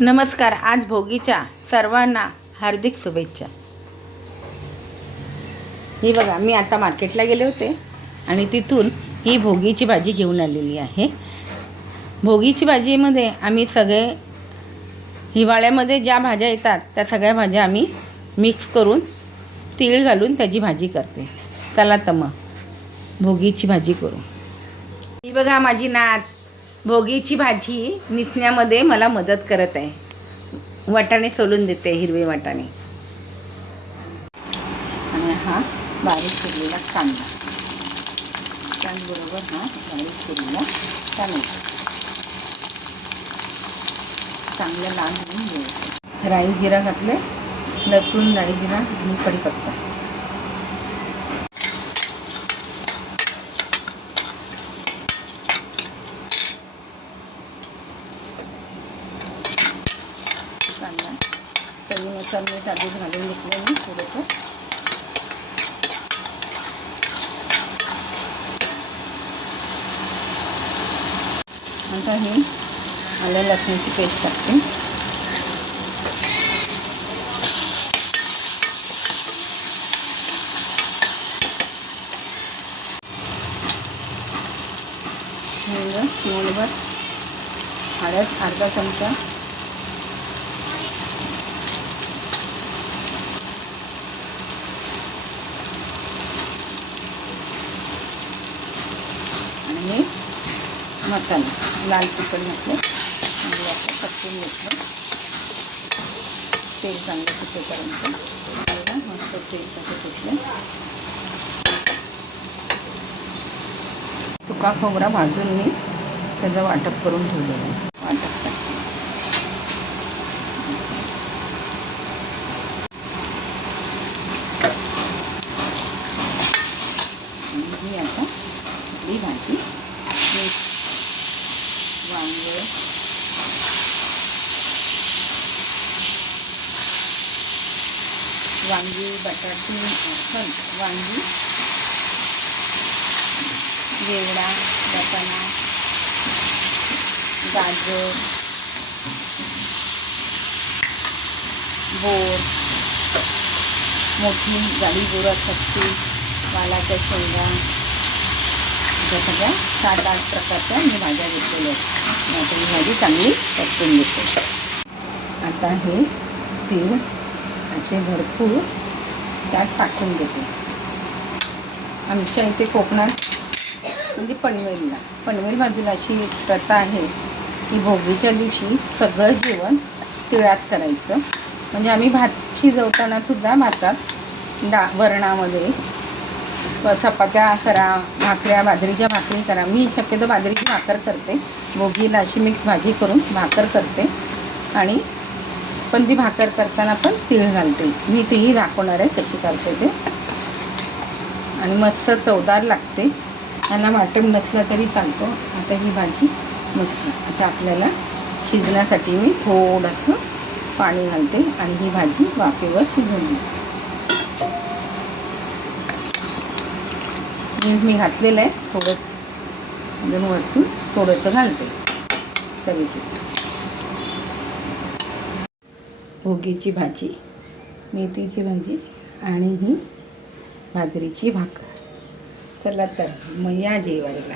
नमस्कार. आज भोगीच्या सर्वांना हार्दिक शुभेच्छा. ही बघा, मी आता मार्केटला गेले होते आणि तिथून ही भोगीची भाजी घेऊन आलेली आहे. भोगीची भाजीमध्ये आम्ही सगळे हिवाळ्यामध्ये ज्या भाज्या येतात त्या सगळ्या भाज्या आम्ही मिक्स करून तीळ घालून त्याची भाजी करते. चला तर मग भोगीची भाजी करू. ही बघा, माझी नात भोगीची भाजी निसण्यामध्ये मला मदत करत आहे. वाटाणे सोलून देते, हिरवे वाटाणे. आणि हा बारीक चिरलेला कांदा, त्याचबरोबर हा बारीक चिरलेला टोमॅटो चांगलं लाल होऊन घ्यायचं. राई जिरा घातले, लसूण, राई जिरा आणि कढीपत्ता. कांदा चवीनुसार मीठ आधीच घालून घेतलं मी थोडंसं. आता हे आलं लसणाची पेस्ट टाकते. मूलभर हळद अर्धा चमचा, आणि मसाला लाल तिखट घातलं आणि असं पटकून घेतलं. तेल चांगलं सुटेपर्यंत मस्त तेल कसं सुटलं. सुका खोबरा भाजून मी त्याचं वाटप करून ठेवलेलं आहे. वाटप टाकते. ही आता ही भाजी वांगे, बटाटे, वांगी, घेवडा, वाटाणा, गाजर, बोर, मोठी जाडी बोर असते, वालाच्या शेंगा, या सगळ्या 7-8 प्रकारच्या मी भाज्या घेतलेल्या आहेत. आता ही भाजी चांगली परतून घेते. आता हे तीळ असे भरपूर त्यात टाकून देते. आमच्या इथे कोकणात म्हणजे पनवेल बाजूला अशी प्रथा आहे की भोगीच्या दिवशी सगळं जेवण तिळात करायचं. म्हणजे आम्ही भात शिजवताना सुद्धा भातात वरणामध्ये चपात्या करा, भाकऱ्या, बाजरीच्या भाकरी करा. मी शक्यतो बाजरीची भाकर करते. भोगीला अशी मी भाजी करून भाकर करते आणि पण ती भाकर करताना पण तीळ घालते. मी तीही दाखवणार आहे कशी करते ते. आणि मस्त चवदार लागते. याला वाटण नसलं तरी चालतो. आता ही भाजी मस्त. आता आपल्याला शिजण्यासाठी मी थोडंसं पाणी घालते आणि ही भाजी वाफेवर शिजवून घेते. मी घातलेलं आहे थोडंच, अजून वरतून थोडंसं घालते चवीचे. भोगीची भाजी, मेथीची भाजी आणि ही बाजरीची भाकर. चला तर मग या जेवायला.